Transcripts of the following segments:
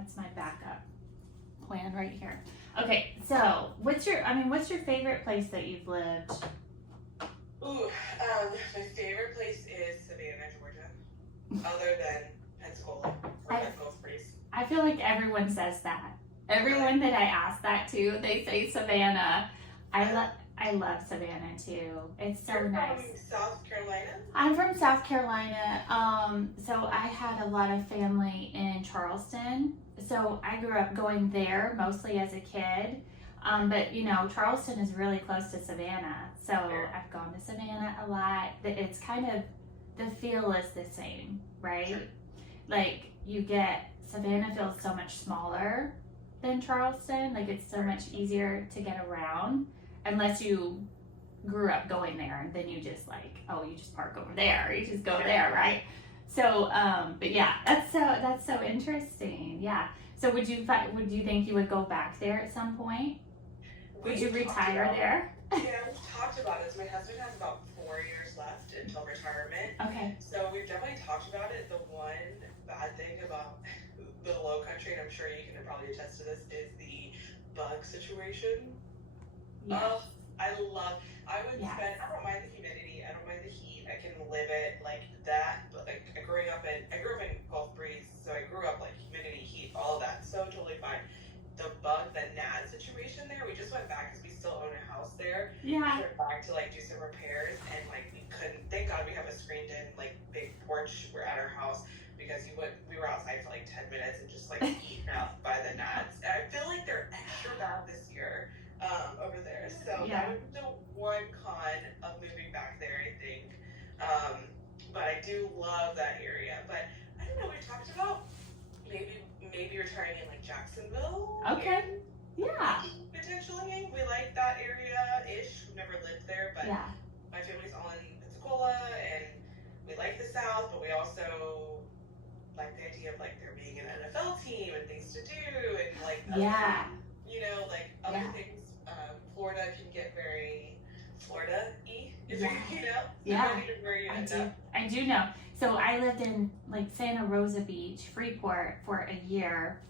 That's my backup plan right here. Okay, so what's your favorite place that you've lived? Ooh, my favorite place is Savannah, Georgia, other than Pensacola or Gulf Breeze. I feel like everyone says that. Everyone that I ask that to, they say Savannah. I love Savannah too. It's so nice. You're from South Carolina? I'm from South Carolina. So I had a lot of family in Charleston. So I grew up going there mostly as a kid. But you know, Charleston is really close to Savannah. So I've gone to Savannah a lot. It's kind of, the feel is the same, right? Sure. Like Savannah feels so much smaller than Charleston. Like it's so much easier to get around unless you grew up going there and then you just you just park over there, you just go there, right? So but yeah, that's so interesting. Yeah. So would you think you would go back there at some point? Would you retire there? Yeah, we've talked about it. So my husband has about 4 years left until retirement. Okay. So we've definitely talked about it. The one bad thing about the low country, and I'm sure you can probably attest to this, is the bug situation. Yeah. I don't mind the humidity, I don't mind the heat, I can live it like that, but like I grew up in Gulf Breeze, so I grew up like humidity, heat, all of that, so totally fine. The gnat situation there, we just went back because we still own a house there. Yeah. We went back to like do some repairs, and like we couldn't, thank God we have a screened in like big porch, we're at our house, because we were outside for like 10 minutes and just like eaten up by the gnats. And I feel like they're extra bad this year over there. So that would be the one con of moving back there, I think. But I do love that area. But I don't know, we talked about maybe retiring in like Jacksonville. Okay. Yeah. Potentially. We like that area-ish. We've never lived there, but my family's all in Pensacola, and we like the South, but we also like the idea of like there being an NFL team and things to do, and like other things. Florida can get very Florida-y, I do know. So I lived in like Santa Rosa Beach, Freeport for a year.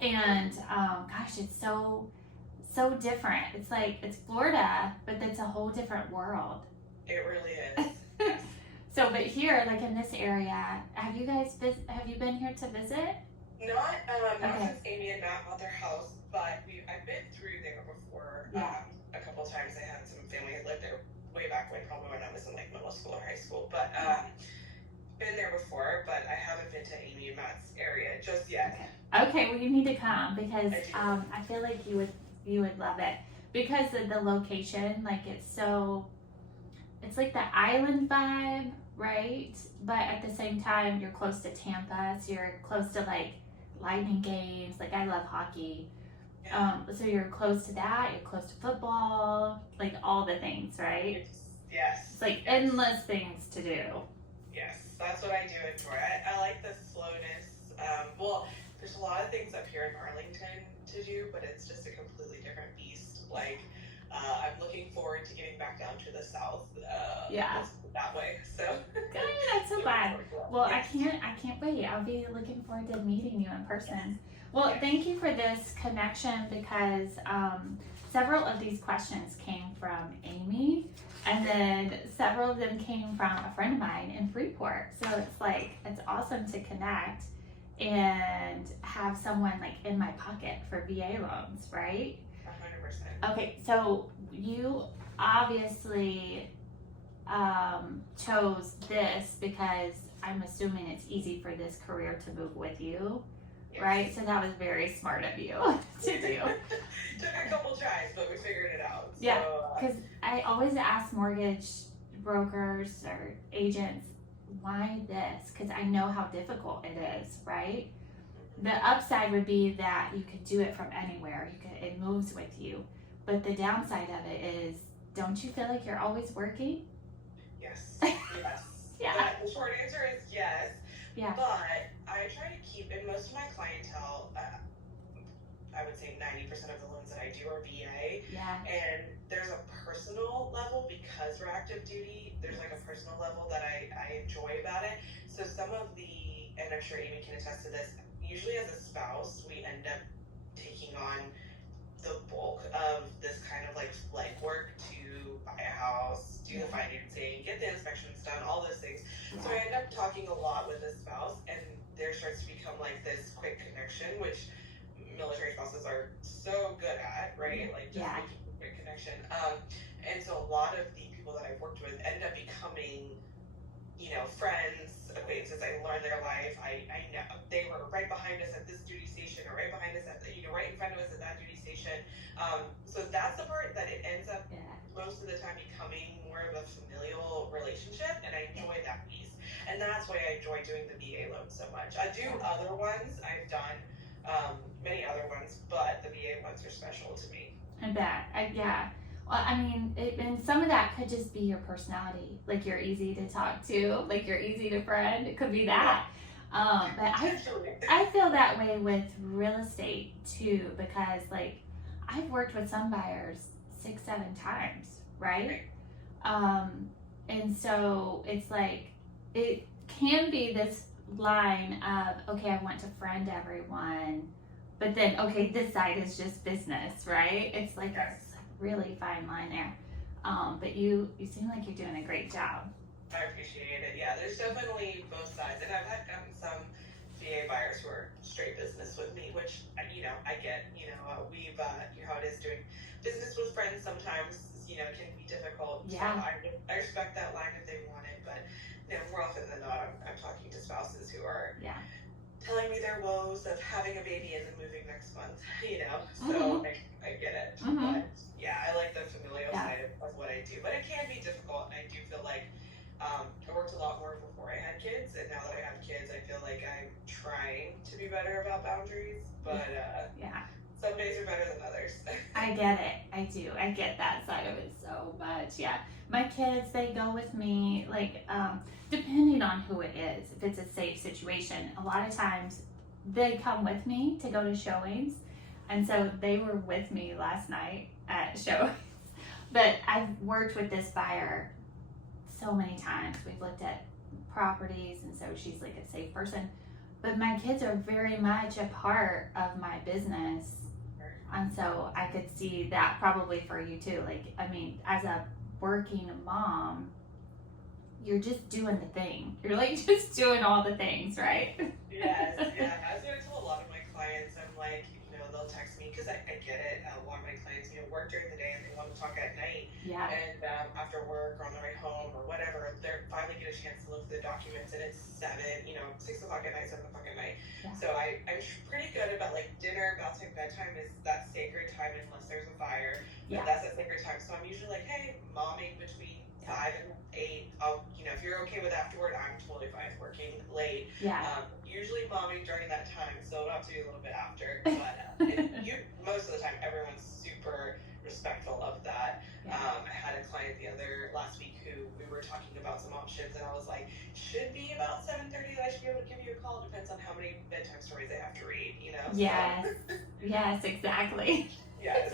And gosh, it's so different. It's like, it's Florida, but it's a whole different world. It really is. So, but here, like in this area, have you been here to visit? Not since Amy and Matt bought their house, but I've been through there before. A couple times. I had some family that lived there way back probably when I was in like middle school or high school, but been there before, but I haven't been to Amy and Matt's area just yet. Okay, well you need to come because I feel like you would love it because of the location. Like it's like the island vibe, right? But at the same time, you're close to Tampa, so you're close to like Lightning games. Like I love hockey. So you're close to that, you're close to football, like all the things, right? Yes. It's like endless things to do. Yes, that's what I do enjoy. I like the slowness. There's a lot of things up here in Arlington to do, but it's just a completely different beast. Like, I'm looking forward to getting back down to the South. That way. So. Good, I'm so glad. Well, yes. I can't wait. I'll be looking forward to meeting you in person. Well, thank you for this connection because several of these questions came from Amy, and then several of them came from a friend of mine in Freeport. So it's awesome to connect and have someone like in my pocket for VA loans, right? 100%. Okay, so you obviously chose this because I'm assuming it's easy for this career to move with you. Yes. Right? So that was very smart of you to do. Took a couple tries, but we figured it out. So, yeah, because I always ask mortgage brokers or agents, why this? Because I know how difficult it is, right? The upside would be that you could do it from anywhere. It moves with you. But the downside of it is, don't you feel like you're always working? Yes. Yes. Yeah. The short answer is yes. Yeah. But I try to keep, in most of my clientele, I would say 90% of the loans that I do are VA. Yeah. And there's a personal level, because we're active duty, there's like a personal level that I enjoy about it. So some of the, and I'm sure Amy can attest to this, usually as a spouse, we end up taking on the bulk of this kind of like legwork to buy a house, do the financing, get the inspections done, all those things. So I end up talking a lot with the spouse, and there starts to become like this quick connection, which military spouses are so good at, right? Like just making a quick connection. And so a lot of the people that I've worked with end up becoming, you know, friends, acquaintances. I learned their life. I know they were right behind us at this duty station, or right behind us at the, you know, right in front of us at that duty station. So that's the part that it ends up most of the time becoming more of a familial relationship, and I enjoy that piece. And that's why I enjoy doing the VA loan so much. I do other ones. I've done many other ones, but the VA ones are special to me. I bet. Well, I mean, and some of that could just be your personality. Like, you're easy to talk to, like you're easy to friend. It could be that. But I feel that way with real estate too, because like I've worked with some buyers 6-7 times, right? And so it's like, it can be this line of, okay, I want to friend everyone, but then, okay, this side is just business, right? It's like a really fine line there. But you seem like you're doing a great job. I appreciate it. Yeah, there's definitely both sides, and I've gotten some VA buyers who are straight business with me, which, you know, I get. You know, we've you know how it is doing business with friends sometimes, you know, can be difficult. Yeah. So I respect that line if they want it, but you know, more often than not, I'm talking to spouses who are telling me their woes of having a baby and then moving next month. You know, so I get it. But yeah, I like the familial side of what I do, but it can be difficult, and I do feel like I worked a lot more before I had kids, and now that I have kids, I feel like I'm trying to be better about boundaries, but some days are better than others. I get it. I do. I get that side of it so much. Yeah. My kids, they go with me, like, depending on who it is. If it's a safe situation, a lot of times they come with me to go to showings. And so they were with me last night at showings. But I've worked with this buyer so many times. We've looked at properties, and so she's like a safe person. But my kids are very much a part of my business. And so I could see that probably for you too. Like, I mean, as a working mom, you're just doing the thing. You're like just doing all the things, right? Yes, yeah. As I tell a lot of my clients, I'm like, you know, they'll text me, because I get it. A lot of my clients, you know, work during the day and they want to talk at night. Yeah. And after work or on their way home or whatever, they finally get a chance to look at the documents, and it's 6 o'clock at night, 7 o'clock at night. Yeah. So I'm pretty good about like dinner, bath time, bedtime is that sacred time unless there's a fire. But that's that sacred time. So I'm usually like, hey, momming between 5 and 8. You know, if you're okay with afterward, I'm totally fine with working late. Yeah. Usually momming during that time, so it'll have to be a little bit after. But most of the time, everyone's super respectful of that. Yeah. I had a client last week who we were talking about some options, and I was like, should be about 7:30 that I should be able to give you a call. Depends on how many bedtime stories they have to read, you know? Yes. Yes, exactly. Yes.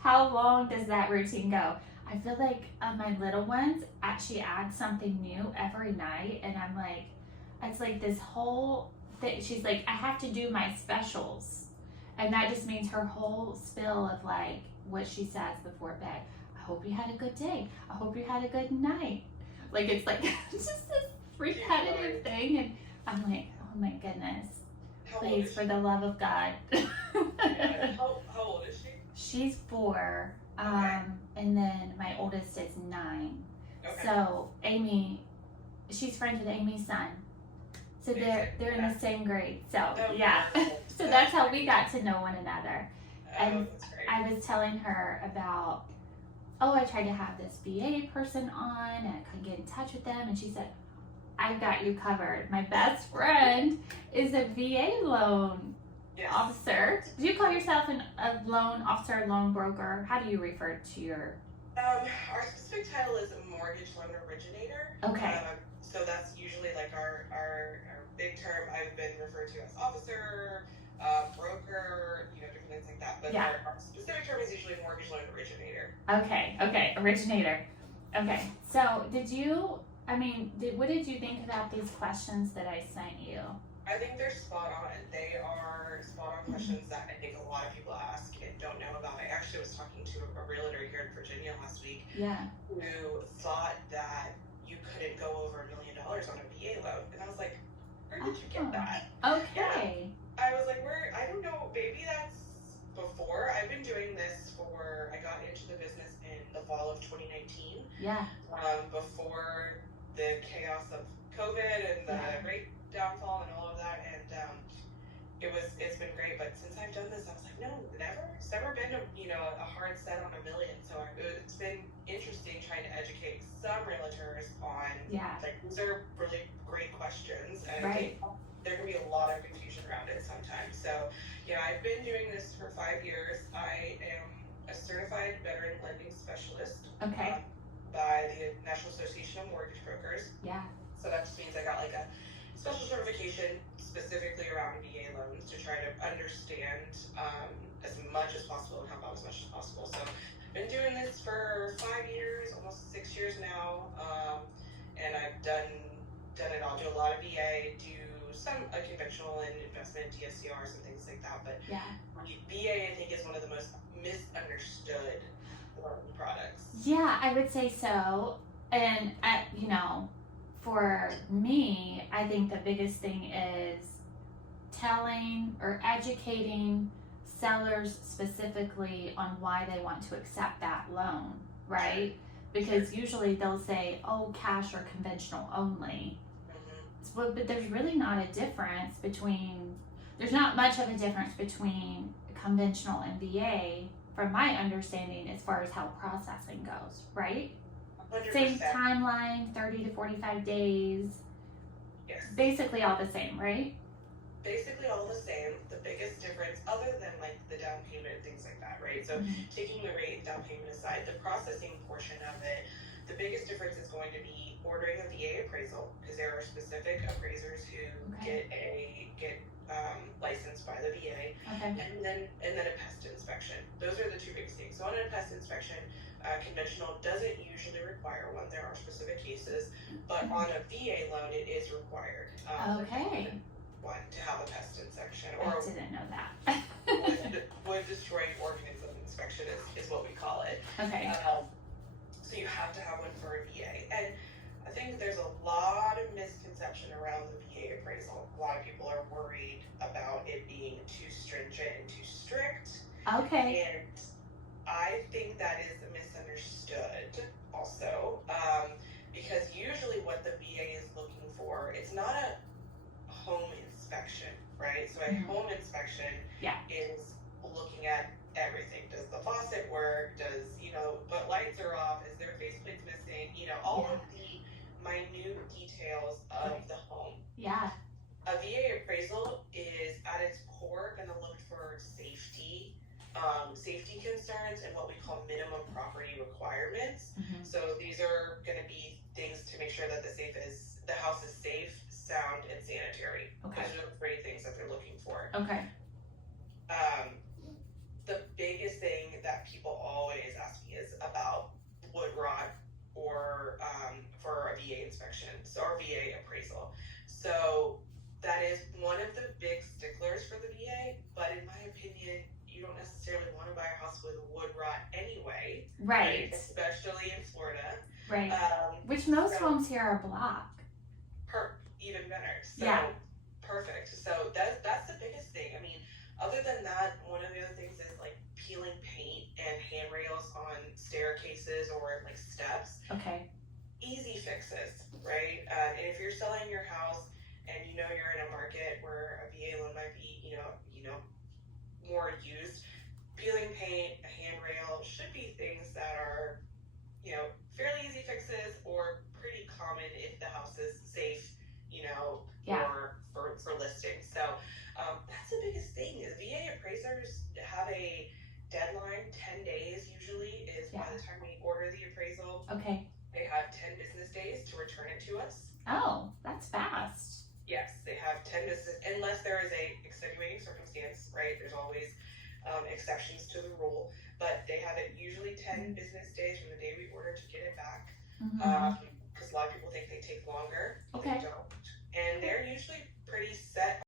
How long does that routine go? I feel like my little ones actually add something new every night, and I'm like, it's like this whole thing. She's like, I have to do my specials, and that just means her whole spill of like what she says before bed. I hope you had a good day. I hope you had a good night. Like, it's like just this repetitive thing, and I'm like, oh my goodness, please, for the love of God. How old is she? She's 4. And then my oldest is 9. Okay. So Amy, she's friends with Amy's son. So they're in the same grade. So so that's how we got to know one another. And that's great. I was telling her about, I tried to have this VA person on and I couldn't get in touch with them, and she said, I've got you covered. My best friend is a VA loan officer. Do you call yourself a loan officer, loan broker? How do you refer to your? Our specific title is a mortgage loan originator. Okay. So that's usually like our big term. I've been referred to as officer, broker, you know, different things like that. But our specific term is usually mortgage loan originator. Okay, originator. Okay, so what did you think about these questions that I sent you? I think they're spot on. They are questions that I think a lot of people ask and don't know about. I actually was talking to a realtor here in Virginia last week who thought that you couldn't go over $1 million on a VA loan. And I was like, where did you get that? Okay. Yeah. I was like, I don't know, maybe that's before. I've been doing this I got into the business in the fall of 2019. Yeah. Before the chaos of COVID and the rate downfall and all of that. And it's been great. But since I've done this, I was like, no, it's never been a hard set on $1 million. So it's been interesting trying to educate some realtors on like, these are really great questions. And I think there can be a lot of confusion around it sometimes. So I've been doing this for 5 years. I am a certified veteran lending specialist by the National Association of Mortgage Brokers. Yeah. So that just means I got like a special certification specifically around VA loans to try to understand as much as possible and help out as much as possible. So I've been doing this for 5 years, almost 6 years now, and I've done it all. Do a lot of VA, do some conventional and investment DSCRs and things like that. But VA, I think, is one of the most misunderstood loan products. Yeah, I would say so. And for me, I think the biggest thing is telling or educating sellers specifically on why they want to accept that loan, right? Because usually they'll say, oh, cash or conventional only. But there's really not a difference there's not much of a difference between conventional and VA, from my understanding, as far as how processing goes, right? 100%. Same timeline, 30 to 45 days. Yes. Basically all the same, right? Basically all the same. The biggest difference, other than like the down payment and things like that, right? So taking the rate and down payment aside, the processing portion of it, the biggest difference is going to be ordering a VA appraisal, because there are specific appraisers who get licensed by the VA, and then a pest inspection. Those are the two biggest things. So on a pest inspection, conventional doesn't usually require one. There are specific cases, but on a VA loan, it is required. One to have a pest inspection, or I didn't know that. wood destroying organism inspection is what we call it. Okay. So you have to have one for a VA, and I think there's a lot of misconception around the VA appraisal. A lot of people are worried about it being too stringent and too strict. Okay. And I think that is misunderstood also, because usually what the VA is looking for, it's not a home inspection, right? So a home inspection is looking at everything. Does the faucet work? Does, but lights are off? Is there faceplates missing? All of the minute details of the home. Yeah. A VA appraisal is at its core going to look for safety concerns and what we call minimum property requirements. So these are going to be things to make sure that the house is safe, sound, and sanitary. Those are the 3 things that they're looking for. The biggest thing that people always ask me is about wood rot or for a VA inspection, or VA appraisal. So that is one of the big sticklers for the VA, but in my opinion, you don't necessarily want to buy a house with wood rot anyway. Right. Especially in Florida. Right. Which most homes here are block. Even better. So perfect. So that's the biggest thing. I mean, other than that, one of the other things is like peeling paint and handrails on staircases or like steps. Easy fixes, right? And if you're selling your house and you're in a market where a VA loan might be, more used, peeling paint, a handrail should be things that are, fairly easy fixes or pretty common if the house is safe, for listing. So that's the biggest thing is VA appraisers have a deadline. 10 days usually is by the time we order the appraisal. They have 10 business days to return it to us. Oh, that's fast. Yes, they have 10 business, unless there is a extenuating circumstance, right? There's always exceptions to the rule, but they have it usually 10 business days from the day we order to get it back. Because a lot of people think they take longer. They don't. And they're usually pretty set